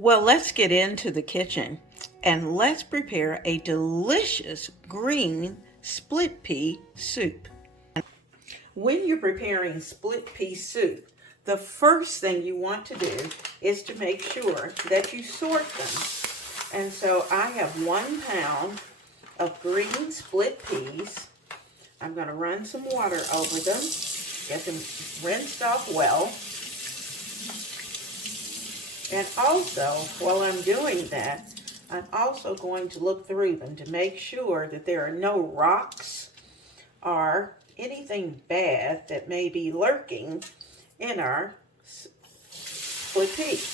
Well, let's get into the kitchen and let's prepare a delicious green split pea soup. When you're preparing split pea soup, the first thing you want to do is to make sure that you sort them. And so I have 1 pound of green split peas. I'm going to run some water over them, get them rinsed off well. And also, while I'm doing that, I'm also going to look through them to make sure that there are no rocks or anything bad that may be lurking in our split peas.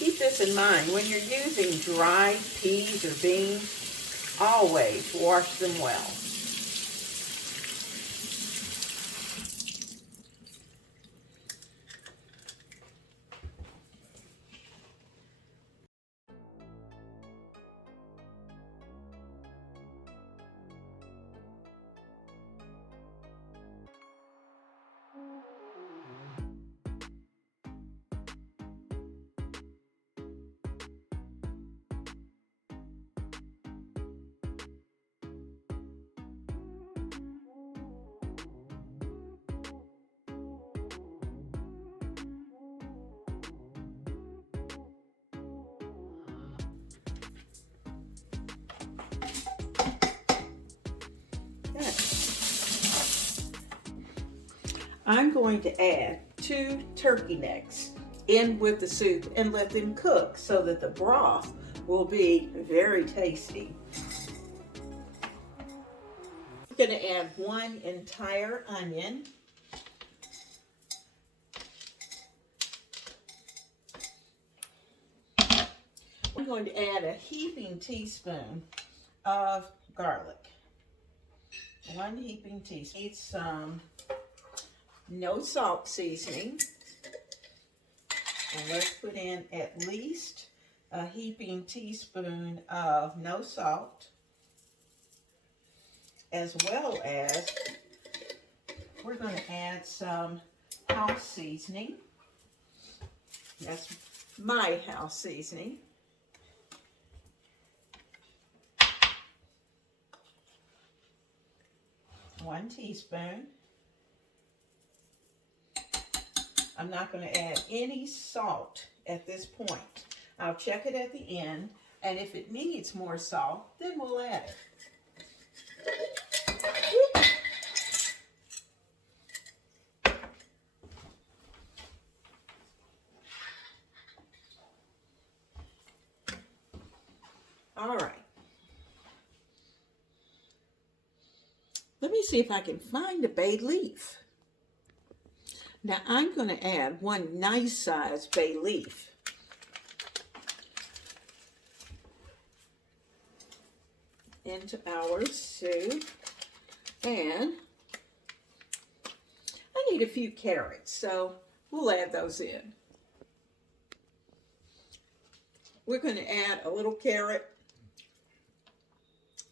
Keep this in mind, when you're using dried peas or beans, always wash them well. I'm going to add 2 turkey necks in with the soup and let them cook so that the broth will be very tasty. I'm going to add 1 entire onion. I'm going to add a heaping teaspoon of garlic. 1 heaping teaspoon. Need some No Salt Seasoning. And let's put in at least a heaping teaspoon of no salt, as well as we're going to add some house seasoning. That's my house seasoning. One teaspoon. I'm not going to add any salt at this point. I'll check it at the end, and if it needs more salt, then we'll add it. All right. Let me see if I can find a bay leaf. Now I'm going to add 1 nice sized bay leaf. Into our soup. And I need a few carrots, so we'll add those in. We're going to add a little carrot.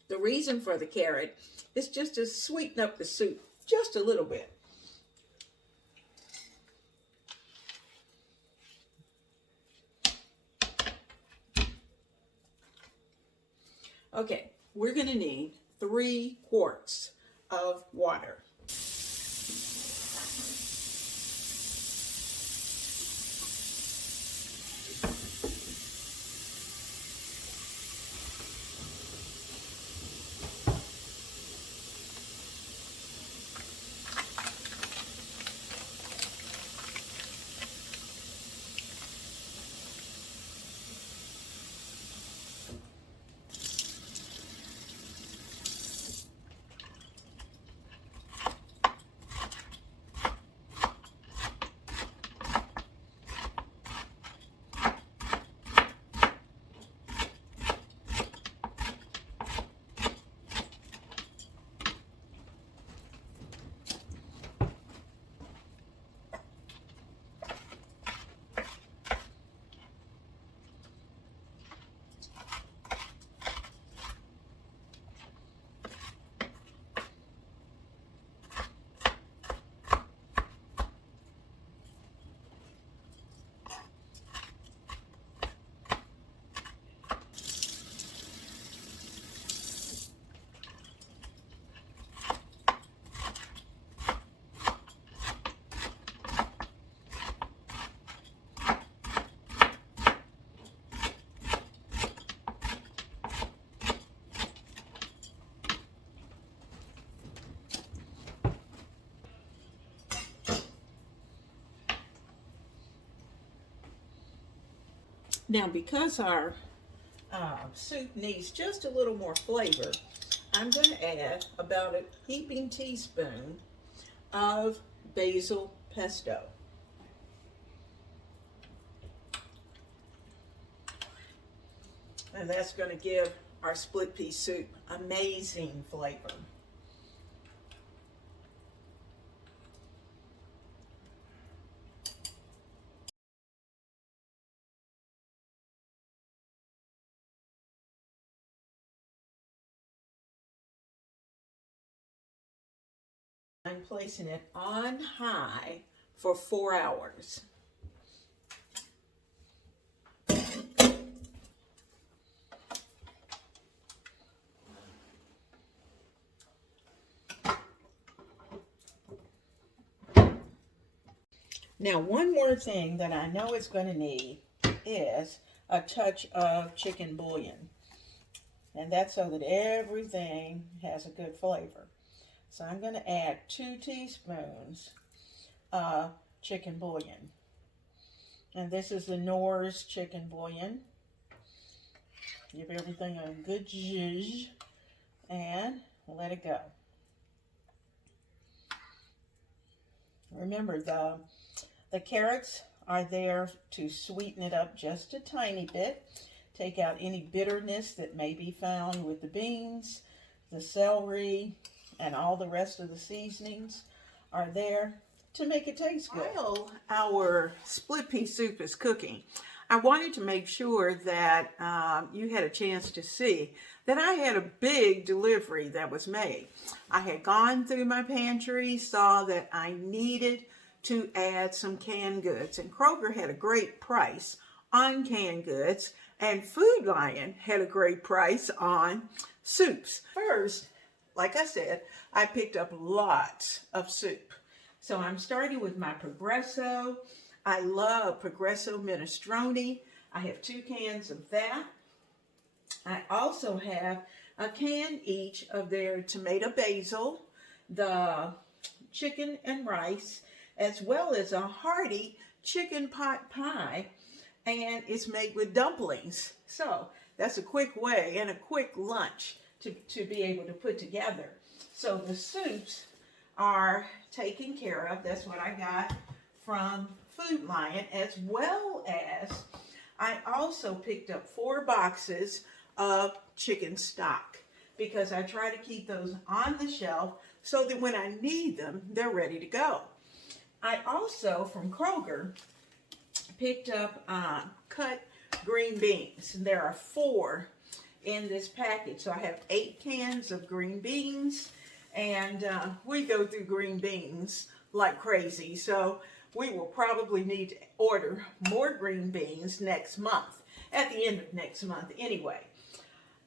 The reason for the carrot is just to sweeten up the soup just a little bit. Okay, we're going to need 3 quarts of water. Now, because our soup needs just a little more flavor, I'm going to add about a heaping teaspoon of basil pesto. And that's going to give our split pea soup amazing flavor. I'm placing it on high for 4 hours. Now, one more thing that I know it's going to need is a touch of chicken bouillon. And that's so that everything has a good flavor. So I'm going to add 2 teaspoons of chicken bouillon. And this is the Knorr's chicken bouillon. Give everything a good zhuzh and let it go. Remember, the carrots are there to sweeten it up just a tiny bit. Take out any bitterness that may be found with the beans, the celery, and all the rest of the seasonings are there to make it taste good. While our split pea soup is cooking, I wanted to make sure that you had a chance to see that I had a big delivery that was made. I had gone through my pantry, saw that I needed to add some canned goods, and Kroger had a great price on canned goods, and Food Lion had a great price on soups. First, like I said, I picked up lots of soup. So I'm starting with my Progresso. I love Progresso minestrone. I have 2 cans of that. I also have a can each of their tomato basil, the chicken and rice, as well as a hearty chicken pot pie, and it's made with dumplings. So that's a quick way and a quick lunch to be able to put together. So the soups are taken care of. That's what I got from Food Lion, as well as I also picked up 4 boxes of chicken stock, because I try to keep those on the shelf so that when I need them, they're ready to go. I also, from Kroger, picked up cut green beans. There are 4 in this package. So I have 8 cans of green beans, and we go through green beans like crazy. So we will probably need to order more green beans next month, at the end of next month anyway.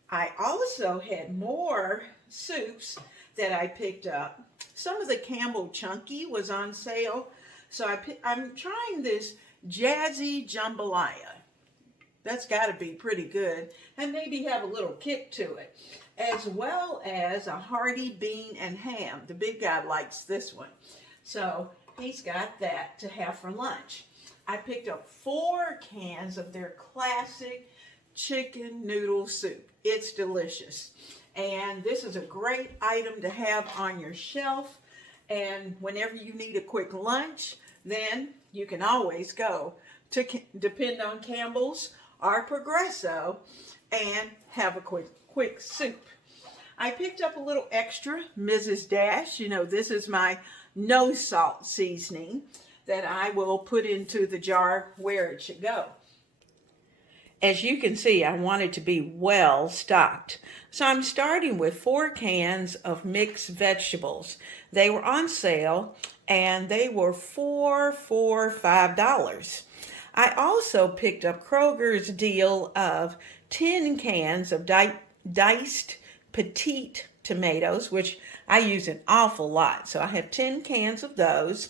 I also had more soups that I picked up. Some of the Campbell Chunky was on sale. So I'm trying this Jazzy Jambalaya. That's got to be pretty good, and maybe have a little kick to it. As well as a hearty bean and ham. The big guy likes this one. So he's got that to have for lunch. I picked up 4 cans of their classic chicken noodle soup. It's delicious. And this is a great item to have on your shelf. And whenever you need a quick lunch, then you can always go to depend on Campbell's or Progresso and have a quick soup. I picked up a little extra Mrs. Dash. You know, this is my no salt seasoning that I will put into the jar where it should go. As you can see, I want it to be well stocked. So I'm starting with 4 cans of mixed vegetables. They were on sale and they were $4 for $5. I also picked up Kroger's deal of 10 cans of diced petite tomatoes, which I use an awful lot. So I have 10 cans of those.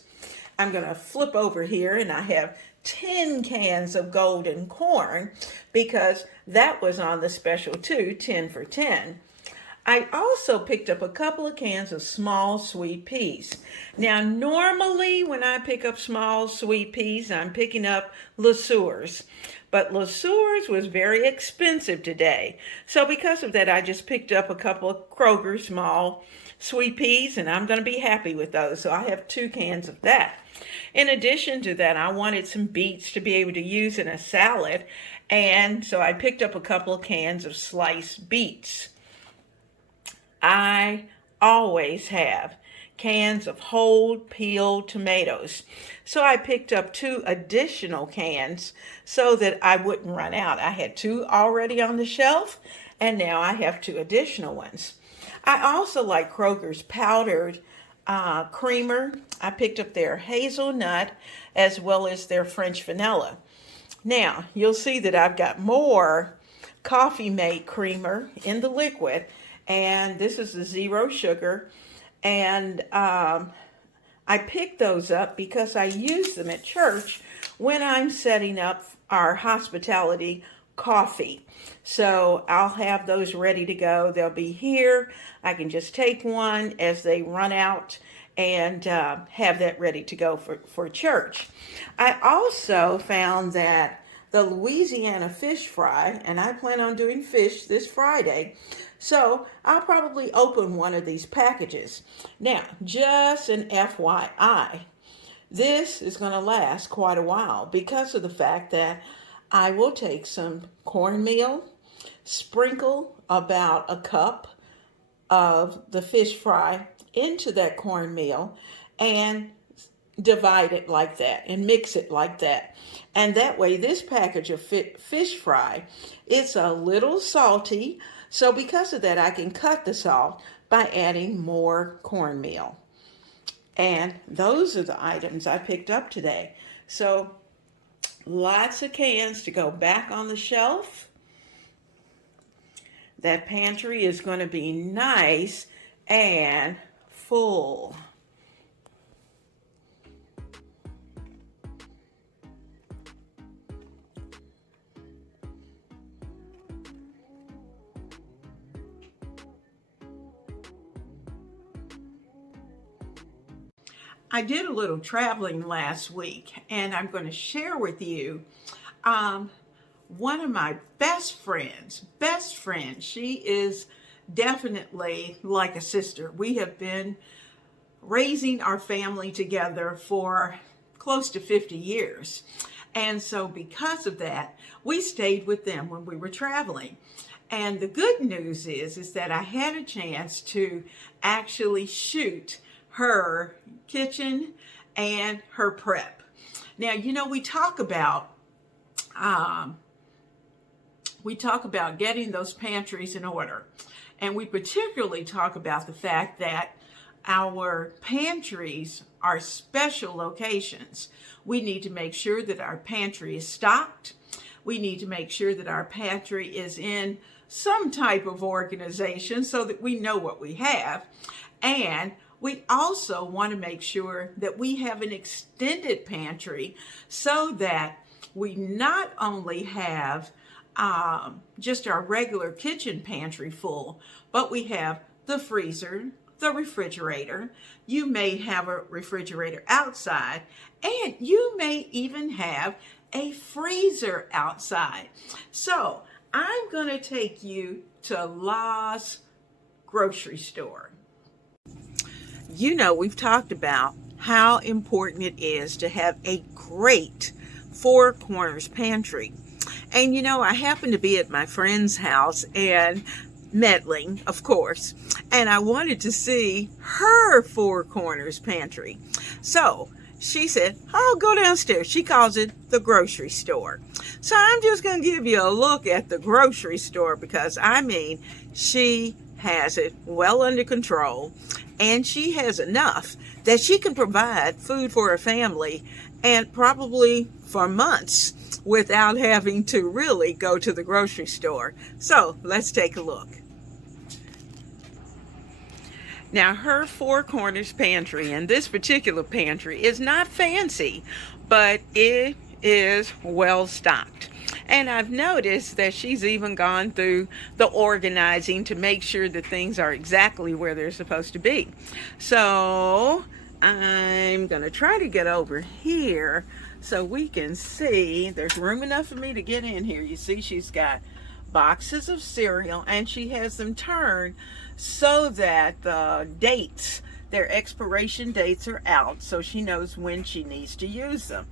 I'm going to flip over here and I have 10 cans of golden corn because that was on the special too, 10 for 10. I also picked up a couple of cans of small sweet peas. Now, normally when I pick up small sweet peas, I'm picking up LeSueur's. But LeSueur's was very expensive today. So because of that, I just picked up a couple of Kroger small sweet peas, and I'm going to be happy with those. So I have 2 cans of that. In addition to that, I wanted some beets to be able to use in a salad, and so I picked up a couple of cans of sliced beets. I always have cans of whole peeled tomatoes. So I picked up 2 additional cans so that I wouldn't run out. I had 2 already on the shelf, and now I have 2 additional ones. I also like Kroger's powdered creamer. I picked up their hazelnut as well as their French vanilla. Now, you'll see that I've got more Coffee Mate creamer in the liquid, and this is the 0 sugar, and I picked those up because I use them at church when I'm setting up our hospitality coffee. So I'll have those ready to go. They'll be here. I can just take one as they run out and have that ready to go for church. I also found that the Louisiana fish fry, and I plan on doing fish this Friday, so I'll probably open one of these packages. Now, just an FYI, this is going to last quite a while because of the fact that I will take some cornmeal, sprinkle about a cup of the fish fry into that cornmeal, and divide it like that and mix it like that. And that way, this package of fish fry, it's a little salty. So because of that, I can cut the salt by adding more cornmeal. And those are the items I picked up today. So lots of cans to go back on the shelf. That pantry is going to be nice and full. I did a little traveling last week, and I'm going to share with you one of my best friends. She is definitely like a sister. We have been raising our family together for close to 50 years. And so because of that, we stayed with them when we were traveling. And the good news is that I had a chance to actually shoot her kitchen and her prep. Now, you know, we talk about getting those pantries in order, and we particularly talk about the fact that our pantries are special locations. We need to make sure that our pantry is stocked. We need to make sure that our pantry is in some type of organization so that we know what we have. And we also want to make sure that we have an extended pantry so that we not only have just our regular kitchen pantry full, but we have the freezer, the refrigerator. You may have a refrigerator outside, and you may even have a freezer outside. So I'm going to take you to La's grocery store. You know, we've talked about how important it is to have a great Four Corners pantry. And you know, I happened to be at my friend's house and meddling, of course, and I wanted to see her Four Corners pantry. So she said, "Oh, go downstairs." She calls it the grocery store. So I'm just going to give you a look at the grocery store because, I mean, she has it well under control, and she has enough that she can provide food for her family and probably for months without having to really go to the grocery store. So let's take a look. Now, her Four Corners pantry, and this particular pantry is not fancy, but it is well stocked. And I've noticed that she's even gone through the organizing to make sure that things are exactly where they're supposed to be. So I'm going to try to get over here so we can see. There's room enough for me to get in here. You see, she's got boxes of cereal, and she has them turned so that the dates, their expiration dates, are out, so she knows when she needs to use them.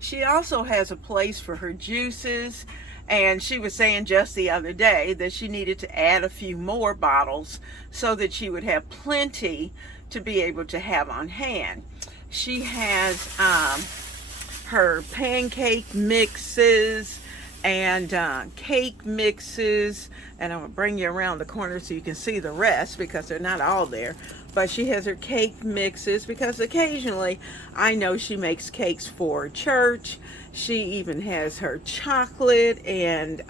She also has a place for her juices, and she was saying just the other day that she needed to add a few more bottles so that she would have plenty to be able to have on hand. She has her pancake mixes and cake mixes, and I'm gonna bring you around the corner so you can see the rest because they're not all there. But she has her cake mixes because occasionally I know she makes cakes for church. She even has her chocolate and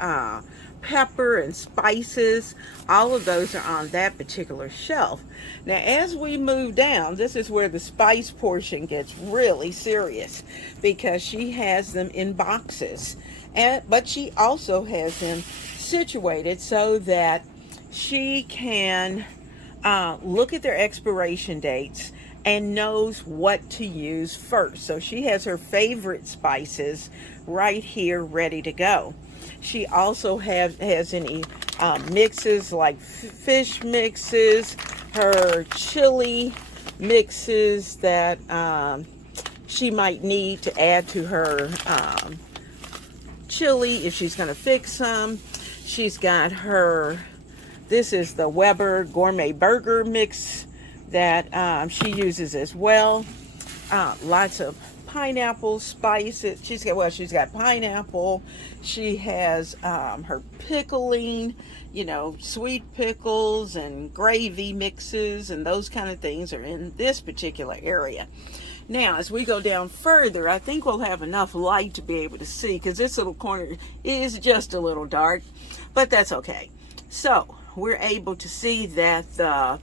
pepper and spices. All of those are on that particular shelf. Now as we move down, this is where the spice portion gets really serious because she has them in boxes, but she also has them situated so that she can look at their expiration dates and knows what to use first. So she has her favorite spices right here ready to go. She also has any mixes like fish mixes, her chili mixes that she might need to add to her chili if she's going to fix some. She's got her, this is the Weber gourmet burger mix that she uses as well. Lots of pineapple spices. She's got pineapple. She has her pickling, sweet pickles and gravy mixes and those kind of things are in this particular area. Now, as we go down further, I think we'll have enough light to be able to see because this little corner is just a little dark, but that's okay. So we're able to see that let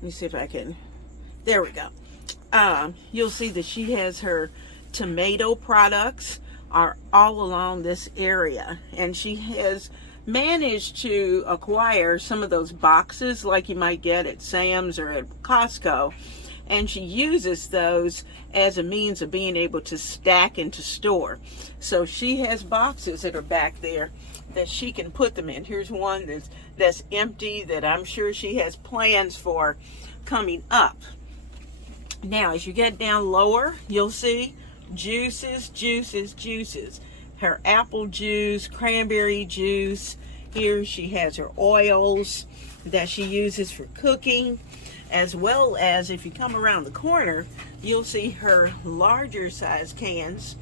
me see if I can, there we go. You'll see that she has her tomato products are all along this area, and she has managed to acquire some of those boxes like you might get at Sam's or at Costco, and she uses those as a means of being able to stack and to store. So she has boxes that are back there that she can put them in. Here's one that's empty that I'm sure she has plans for coming up. Now as you get down lower, you'll see juices. Her apple juice, cranberry juice. Here she has her oils that she uses for cooking, as well as if you come around the corner, you'll see her larger size cans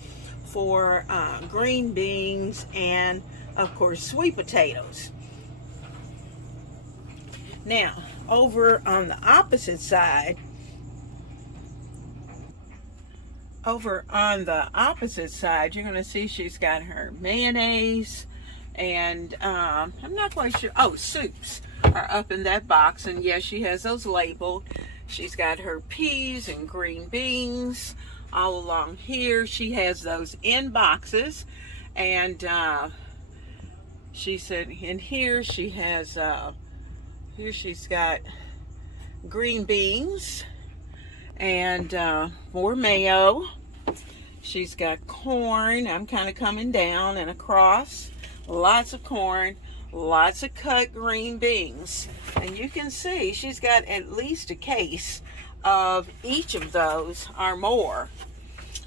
for green beans and of course sweet potatoes. Now over on the opposite side, you're going to see she's got her mayonnaise and I'm not quite sure. Oh, soups are up in that box, and yes, she has those labeled. She's got her peas and green beans all along here. She has those in boxes, and she said in here she has here she's got green beans and more mayo. She's got corn. I'm kind of coming down and across. Lots of corn, lots of cut green beans. And you can see she's got at least a case of each of those or more.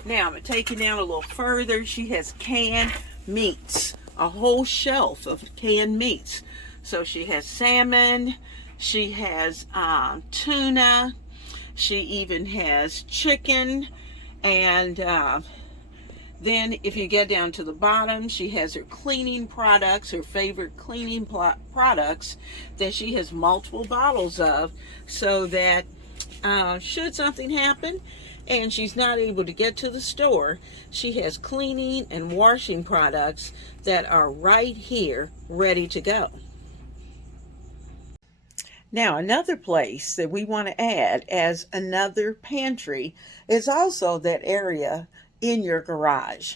Now, I'm going to take you down a little further. She has canned meats, a whole shelf of canned meats. So she has salmon, she has tuna, she even has chicken, and then if you get down to the bottom, she has her cleaning products, her favorite cleaning products that she has multiple bottles of, so that should something happen and she's not able to get to the store, she has cleaning and washing products that are right here ready to go. Now, another place that we want to add as another pantry is also that area in your garage.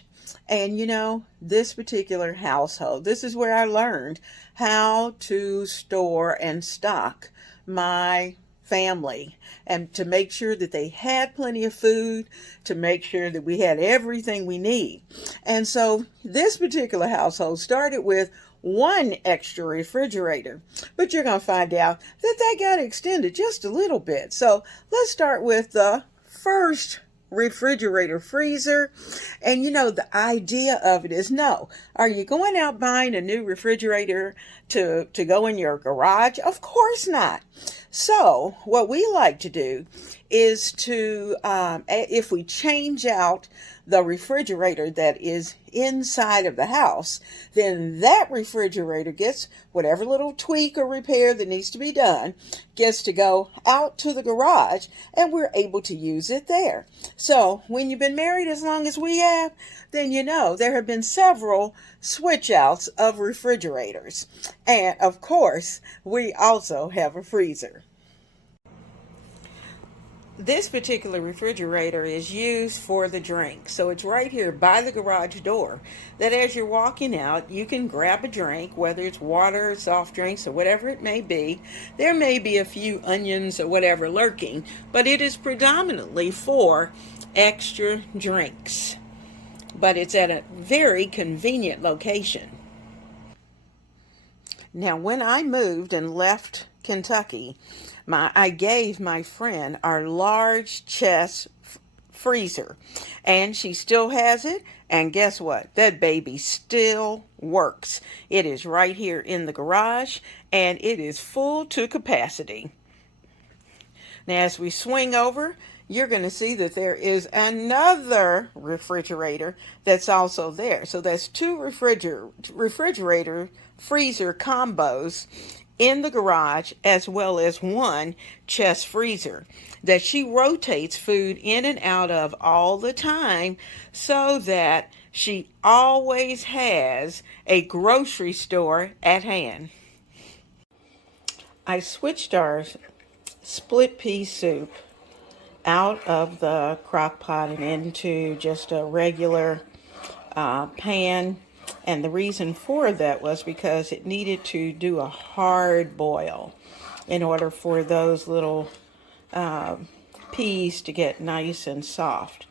And this particular household, this is where I learned how to store and stock my family and to make sure that they had plenty of food, to make sure that we had everything we need. And so this particular household started with one extra refrigerator, but you're going to find out that that got extended just a little bit. So let's start with the first refrigerator freezer. And the idea of it is, no, are you going out buying a new refrigerator to go in your garage? Of course not. So what we like to do is to if we change out the refrigerator that is inside of the house, then that refrigerator gets whatever little tweak or repair that needs to be done, gets to go out to the garage, and we're able to use it there. So when you've been married as long as we have, then there have been several switch outs of refrigerators. And of course, we also have a freezer. This particular refrigerator is used for the drink. So it's right here by the garage door, that as you're walking out, you can grab a drink, whether it's water, soft drinks, or whatever it may be. There may be a few onions or whatever lurking, but it is predominantly for extra drinks. But it's at a very convenient location. Now, when I moved and left Kentucky, I gave my friend our large chest freezer, and she still has it. And guess what? That baby still works. It is right here in the garage, and it is full to capacity. Now, as we swing over, you're going to see that there is another refrigerator that's also there. So that's two refrigerator freezer combos in the garage, as well as one chest freezer that she rotates food in and out of all the time, so that she always has a grocery store at hand. I switched our split pea soup out of the crock pot and into just a regular pan. And the reason for that was because it needed to do a hard boil in order for those little peas to get nice and soft.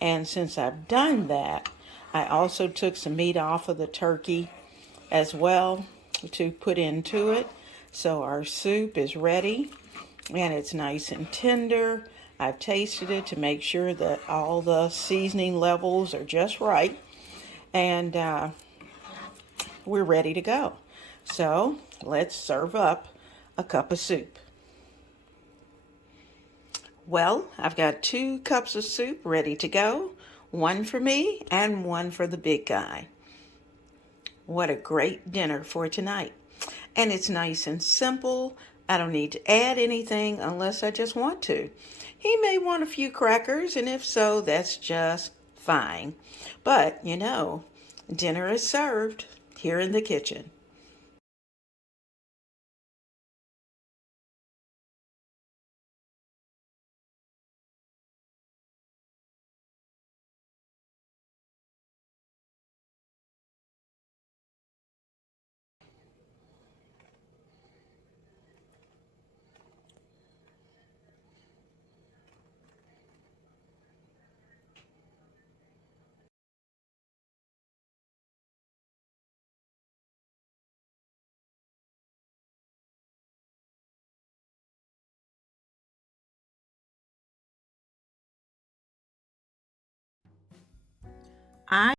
And since I've done that, I also took some meat off of the turkey as well to put into it. So our soup is ready, and it's nice and tender. I've tasted it to make sure that all the seasoning levels are just right, and we're ready to go. So let's serve up a cup of soup. Well, I've got 2 cups of soup ready to go, one for me and one for the big guy. What a great dinner for tonight. And it's nice and simple. I don't need to add anything unless I just want to. He may want a few crackers, and if so, that's just fine. But, dinner is served here in the kitchen. I